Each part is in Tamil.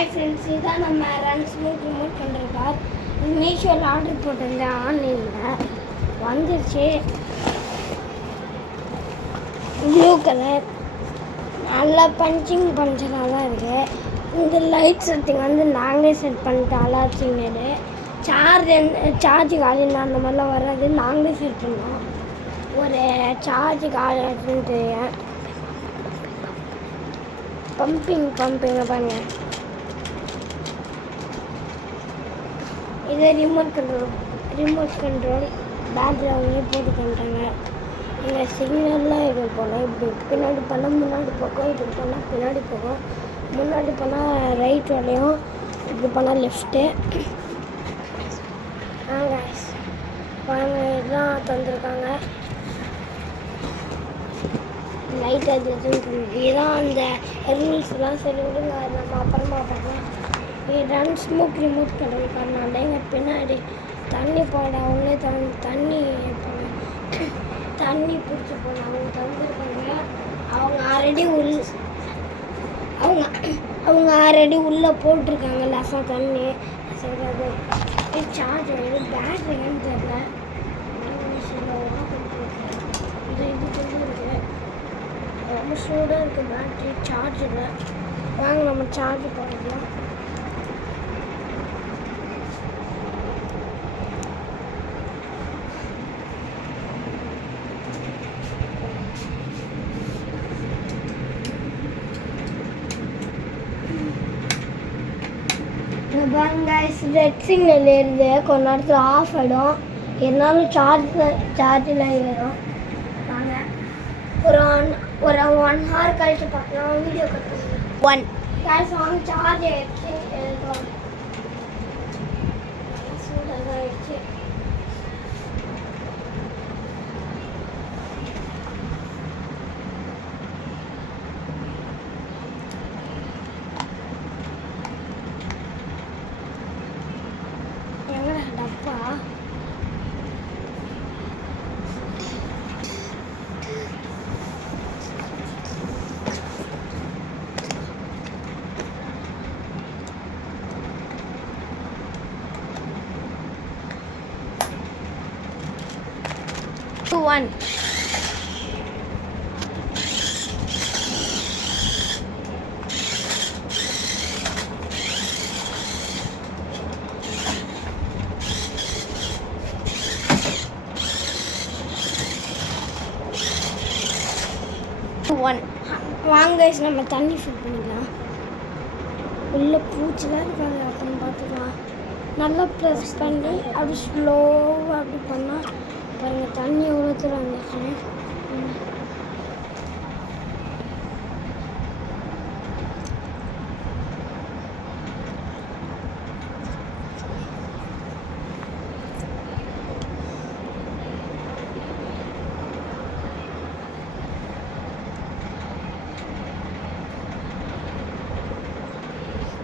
ஹாய் ஃப்ரெண்ட்ஸ், இதான் நம்ம run smooth remote control car. மீஷோவில் ஆர்டர் போட்டிருந்தேன். ஆன்லைனில் வந்துருச்சு. ப்ளூ கலர், நல்லா பஞ்சிங் பஞ்சராக தான் இருக்குது. இந்த லைட் செட்டிங் வந்து நாங்களே செட் பண்ணிட்டோம். அலாச்சிங்கடு சார்ஜ் காலையில் அந்த மாதிரிலாம் வராது, நாங்களே செட் பண்ணோம். ஒரு சார்ஜ் காலைன்னு தெரியும். பம்பிங் பாருங்க. இது ரிமோட் கண்ட்ரோல் பேட்டரி அவங்களே போட்டு பண்ணிட்டாங்க. இங்கே சிக்னல்லாம் இது போல் இப்படி பின்னாடி பண்ணால் முன்னாடி போகும், இப்படி பண்ணால் பின்னாடி போகும், முன்னாடி பண்ணால் ரைட் வரையும், இப்படி பண்ணால் லெஃப்ட்டு. வாங்க இதெல்லாம் தந்துருக்காங்க. லைட் அது இதுதான் அந்த ரூல்ஸ்லாம் சொல்லி விடுங்க, நம்ம அப்புறமா பார்க்கலாம். ரன் ஸ்மூத் ரிமோட் கண்ட்ரோல் காரணம் எங்கள் பின்னாடி தண்ணி போட அவங்களே தண்ணி பிடிச்சி போட அவங்க தந்துருக்காங்க. அவங்க ஆல்ரெடி உள்ளே போட்டிருக்காங்க. லசம் தண்ணி சொல்கிறது சார்ஜ் ஆகிடுது. பேட்டரின்னு தெரியல, இது கொஞ்சம் இருக்குது. ரொம்ப சூடாக இருக்குது பேட்டரி, சார்ஜ் இல்லை. வாங்க நம்ம சார்ஜ் பண்ணலாம். ரெட் சிக்னல் ஏறுது, கொஞ்ச நேரத்தில் ஆஃப் ஆகிடும். இருந்தாலும் சார்ஜில் ஏறும். வாங்க ஒரு 1 ஹவர் கழிச்சு பார்க்கலாம். வீடியோ கட் பண்ணுங்க. வாங்க சார்ஜ் ஆயிடுச்சு. சூடாக ஆயிடுச்சு. டப்பா one வாங்க நம்ம தண்ணி ஃபில் பண்ணிக்கலாம். உள்ள பூச்சிலாம் இருக்காங்க, அப்படின்னு பார்த்துக்கலாம். நல்லா ப்ரெஸ் பண்ணி அப்படி ஸ்லோவாக அப்படி பண்ணால் பாருங்கள் தண்ணி எவ்வளோ தூரம் வந்துச்சு.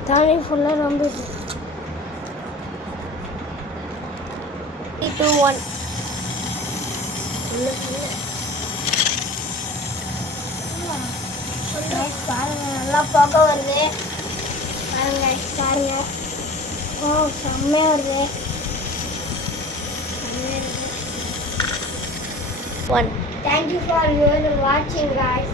தண்ணி ஃபுல்லாக ரொம்ப 3, 2, 1 பாருங்க, நல்லா புகை வருது. பாருங்க செம்மையாக வருது. Thank you for your watching, guys.